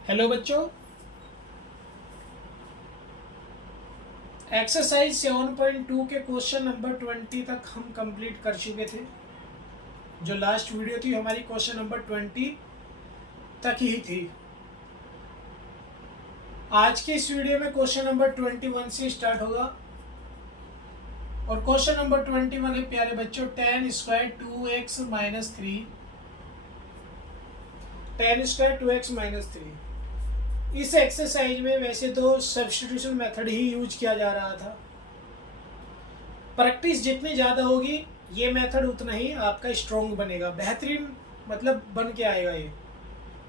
Hello बच्चों, exercise 7.2 के question number 20 तक हम कंप्लीट कर चुके थे। जो लास्ट वीडियो थी हमारी क्वेश्चन नंबर 20 तक ही थी। आज के इस वीडियो में क्वेश्चन नंबर 21 से स्टार्ट होगा और क्वेश्चन नंबर 21 है प्यारे बच्चों, tan square 2x minus 3, tan square 2x minus 3। इस एक्सरसाइज में वैसे तो सब्स्टिट्यूशन मेथड ही यूज किया जा रहा था। प्रैक्टिस जितनी ज़्यादा होगी ये मेथड उतना ही आपका स्ट्रॉन्ग बनेगा, बेहतरीन मतलब बन के आएगा। ये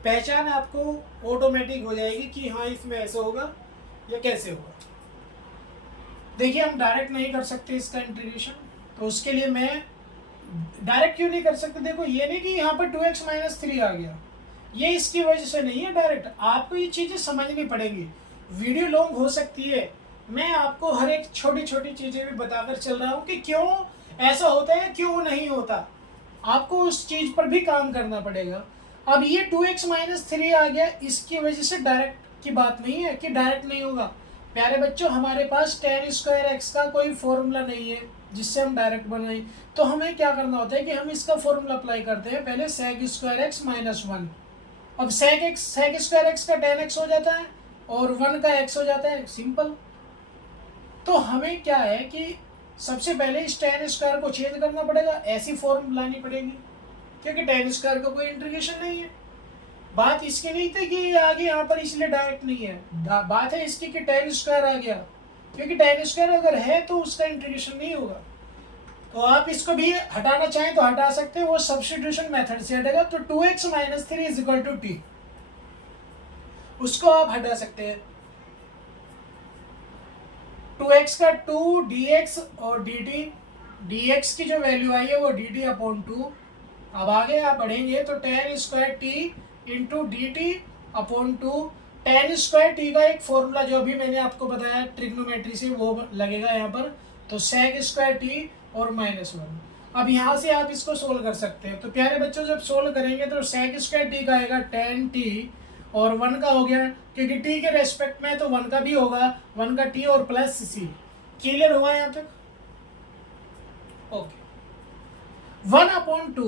पहचान आपको ऑटोमेटिक हो जाएगी कि हाँ इसमें ऐसा होगा या कैसे होगा। देखिए हम डायरेक्ट नहीं कर सकते इसका इंटीग्रेशन, तो उसके लिए मैं डायरेक्ट क्यों नहीं कर सकते। देखो ये नहीं कि यहाँ पर 2x माइनस 3 आ गया, ये इसकी वजह से नहीं है। डायरेक्ट आपको ये चीज़ें समझनी पड़ेंगी। वीडियो लॉन्ग हो सकती है, मैं आपको हर एक छोटी छोटी चीज़ें भी बताकर चल रहा हूँ कि क्यों ऐसा होता है क्यों नहीं होता। आपको उस चीज़ पर भी काम करना पड़ेगा। अब ये 2x माइनस 3 आ गया, इसकी वजह से डायरेक्ट की बात नहीं है कि डायरेक्ट नहीं होगा। प्यारे बच्चों हमारे पास tan स्क्वायर एक्स का कोई फॉर्मूला नहीं है जिससे हम डायरेक्ट बनाएं। तो हमें क्या करना होता है कि हम इसका फॉर्मूला अप्लाई करते हैं। पहले sec स्क्वायर एक्स माइनस 1। अब sec स्क्वायर एक्स का tan x हो जाता है और 1 का x हो जाता है, सिंपल। तो हमें क्या है कि सबसे पहले इस tan स्क्वायर को चेंज करना पड़ेगा, ऐसी फॉर्म लानी पड़ेगी क्योंकि tan स्क्वायर का कोई इंटीग्रेशन नहीं है। बात इसकी नहीं थी कि ये आ गया यहाँ पर इसलिए डायरेक्ट नहीं है, बात है इसकी कि tan स्क्वायर आ गया, क्योंकि tan स्क्वायर अगर है तो उसका इंटीग्रेशन नहीं होगा। तो आप इसको भी हटाना चाहें तो हटा सकते हैं, वो सब्स्टिट्यूशन मेथड से हटेगा। तो 2x minus 3 is equal to t, उसको आप हटा सकते हैं। 2x का 2 dx और dt, dx की जो वैल्यू आई है वो dt अपॉन 2। अब आगे आप बढ़ेंगे तो tan square T into D T upon 2। tan square T का एक फॉर्मूला जो अभी मैंने आपको बताया ट्रिग्नोमेट्री से वो लगेगा यहाँ पर, तो sec स्क्वायर टी और माइनस 1। अब यहाँ से आप इसको सोल्व कर सकते हैं। तो प्यारे बच्चों जब सोल्व करेंगे तो sec स्क्वायर टी का आएगा tan टी और 1 का हो गया, क्योंकि टी के रेस्पेक्ट में तो 1 का भी होगा, 1 का टी और प्लस सी। क्लियर हुआ यहाँ तक? ओके। 1 अपॉन 2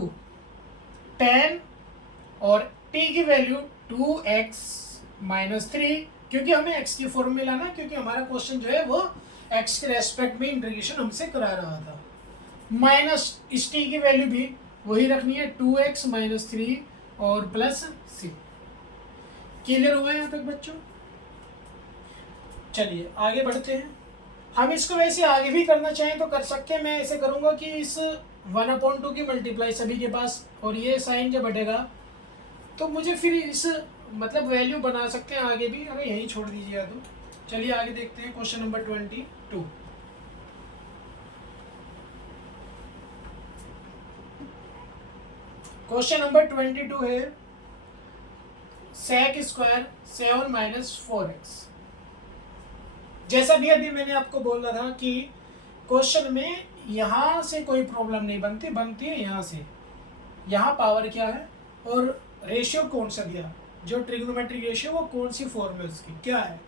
tan और t की वैल्यू 2x माइनस 3, क्योंकि हमें x की फॉर्म में लाना, क्योंकि हमारा क्वेश्चन जो है वो x के रेस्पेक्ट में इंटीग्रेशन हमसे करा रहा था। माइनस इस t की वैल्यू भी वही रखनी है, 2x माइनस 3 और प्लस c। क्लियर हुआ है यहाँ तक बच्चों? चलिए आगे बढ़ते हैं। हम इसको वैसे आगे भी करना चाहें तो कर सकते हैं। मैं ऐसे करूँगा कि इस 1/2 की मल्टीप्लाई सभी के पास, और ये साइन जब हटेगा तो मुझे फिर इस मतलब वैल्यू बना सकते हैं आगे भी। अगर यहीं छोड़ दीजिएगा तो चलिए आगे देखते हैं क्वेश्चन नंबर 22। क्वेश्चन नंबर 22 है sec स्क्वायर 7 माइनस 4x। जैसा भी अभी मैंने आपको बोला था कि क्वेश्चन में यहाँ से कोई प्रॉब्लम नहीं बनती, बनती है यहाँ से। यहाँ पावर क्या है और रेशियो कौन सा दिया, जो ट्रिग्नोमेट्रिक रेशियो वो कौन सी फॉर्म है उसकी क्या है।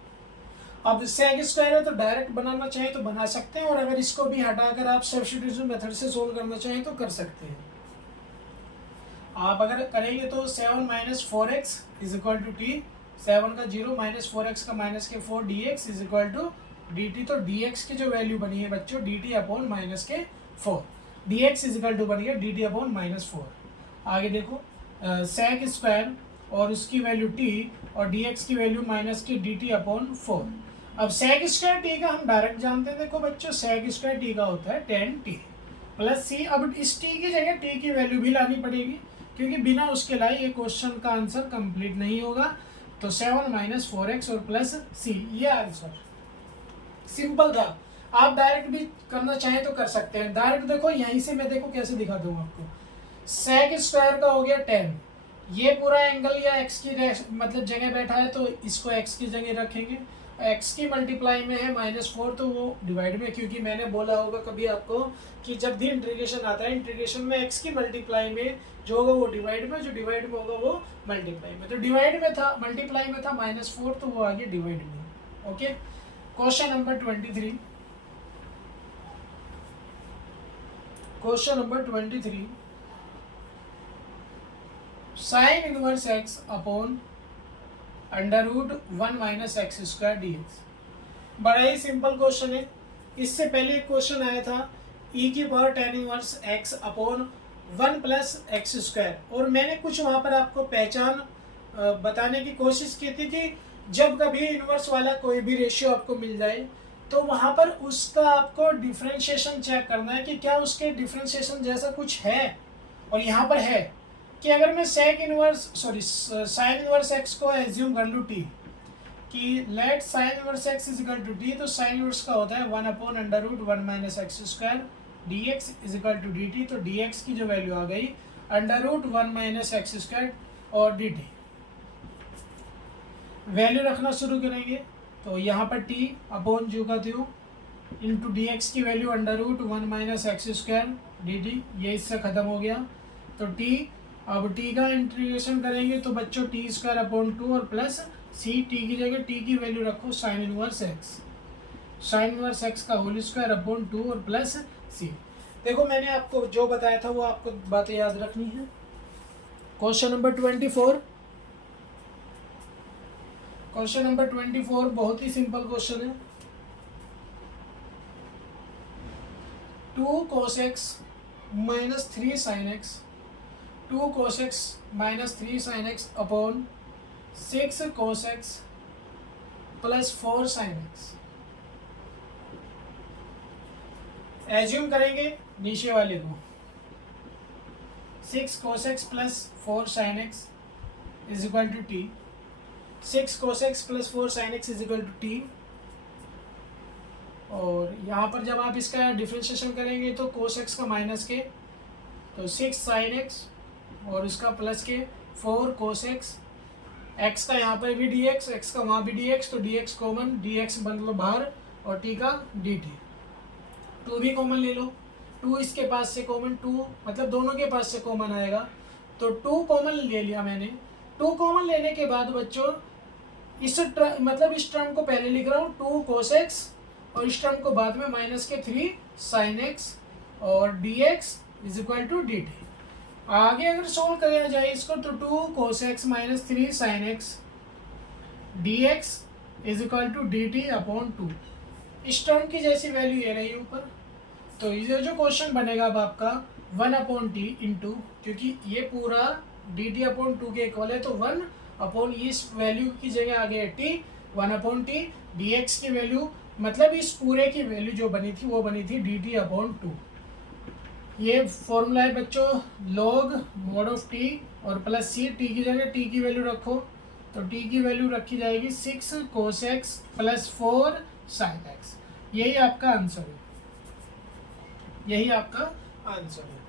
अब sec स्क्वायर है तो डायरेक्ट बनाना चाहें तो बना सकते हैं, और अगर इसको भी हटाकर आप सब्स्टिट्यूशन मेथड से सोल्व करना चाहें तो कर सकते हैं। आप अगर करेंगे तो 7 minus 4x is equal to t, 7 का 0 माइनस 4x का माइनस के 4 dx is equal to dt। तो dx की जो वैल्यू बनी है बच्चों dt अपॉन माइनस के 4, dx इज इक्वल टू बन गया dt अपॉन माइनस 4। आगे देखो sec स्क्वायर और उसकी वैल्यू t और dx की वैल्यू माइनस की dt अपॉन 4। अब sec स्क्वायर t का हम डायरेक्ट जानते हैं। देखो बच्चों sec स्क्वायर t का होता है tan t प्लस c। अब इस t की जगह t की वैल्यू भी लानी पड़ेगी, क्योंकि बिना उसके लाए ये क्वेश्चन का आंसर कंप्लीट नहीं होगा। तो 7 माइनस 4x और प्लस सी, ये आंसर सिंपल था। आप डायरेक्ट भी करना चाहें तो कर सकते हैं। डायरेक्ट देखो यहीं से मैं देखो कैसे दिखा दूंगा आपको। sec स्क्वायर का हो गया 10, ये पूरा एंगल या x की मतलब जगह बैठा है तो इसको x की जगह रखेंगे। x की मल्टीप्लाई में है -4 तो वो डिवाइड में, क्योंकि मैंने बोला होगा कभी आपको कि जब भी इंटीग्रेशन आता है इंटीग्रेशन में x की मल्टीप्लाई में जो होगा वो डिवाइड में, जो डिवाइड में होगा वो मल्टीप्लाई में। तो डिवाइड में था, मल्टीप्लाई में था -4, तो वो आ गया डिवाइड में। Okay, question number 23। Question number 23, sign inverse x upon √1 - x² dx। बड़ा ही सिंपल क्वेश्चन है। इससे पहले एक क्वेश्चन आया था e⁻tan inverse x upon 1 + x², और मैंने कुछ वहाँ पर आपको पहचान बताने की कोशिश की थी कि जब कभी इनवर्स वाला कोई भी रेशियो आपको मिल जाए तो वहाँ पर उसका आपको डिफरेंशिएशन चेक करना है कि क्या उसके डिफरेंशिएशन जैसा कुछ है। और यहाँ पर है कि अगर मैं साइन इनवर्स x को एज्यूम कर लूँ t, कि let sine inverse x is equal to t, तो साइन इनवर्स का होता है 1/√1 - x² dx is equal to dt। तो dx की जो वैल्यू आ गई √1 - x² और dt। वैल्यू रखना शुरू करेंगे तो यहाँ पर t अपॉन जो का त्यों इंटू डी एक्स की वैल्यू √1 - x² dt, ये इससे ख़त्म हो गया। तो t, अब t का इंटीग्रेशन करेंगे तो बच्चों t² अपॉन 2 और प्लस c, t की जगह t की वैल्यू रखो साइन इनवर्स x का होल स्क्वायर अपॉन 2 और प्लस c। देखो मैंने आपको जो बताया था वो आपको बातें याद रखनी है। Question number 24। क्वेश्चन नंबर 24 बहुत ही सिंपल क्वेश्चन है। 2 cos x - 3 sin x, 2 cos x - 3 sin x upon 6 cos x plus 4 sin x। Assume करेंगे नीचे वाले को 6 cos x plus 4 sin x is equal to t, 6 cos x plus 4 sin x is equal to t। और यहाँ पर जब आप इसका डिफ्रेंशिएशन करेंगे तो cos x का माइनस के, तो 6 sin x और इसका प्लस के 4 cos x, x का यहाँ पर भी dx, x का वहाँ भी dx, तो dx कॉमन, dx बन लो बाहर और t का dt। 2 भी कॉमन ले लो, 2 इसके पास से कॉमन, 2 मतलब दोनों के पास से कॉमन आएगा, तो 2 कॉमन ले लिया मैंने। 2 कॉमन लेने के बाद बच्चों इस टर्म को पहले लिख रहा हूँ 2 cos x और इस टर्म को बाद में माइनस के 3 sin x और dx is equal to dt। आगे अगर सोल्व किया जाए इसको तो 2 cos x - 3 sin x dx is equal to dt upon 2। इस टर्म की जैसी वैल्यू ये रही ऊपर, तो ये जो क्वेश्चन बनेगा अब आपका 1/t इंटू, क्योंकि ये पूरा dt अपॉन 2 के इक्वल है, तो 1 अपॉन इस वैल्यू की जगह आ गया t, 1/t dx की वैल्यू मतलब इस पूरे की वैल्यू जो बनी थी वो बनी थी dt अपॉन 2। ये फॉर्मूला है बच्चों log mod ऑफ t और प्लस c, t की जगह t की वैल्यू रखो, तो t की वैल्यू रखी जाएगी 6 cos x plus 4 sin x। यही आपका आंसर है, यही आपका आंसर है।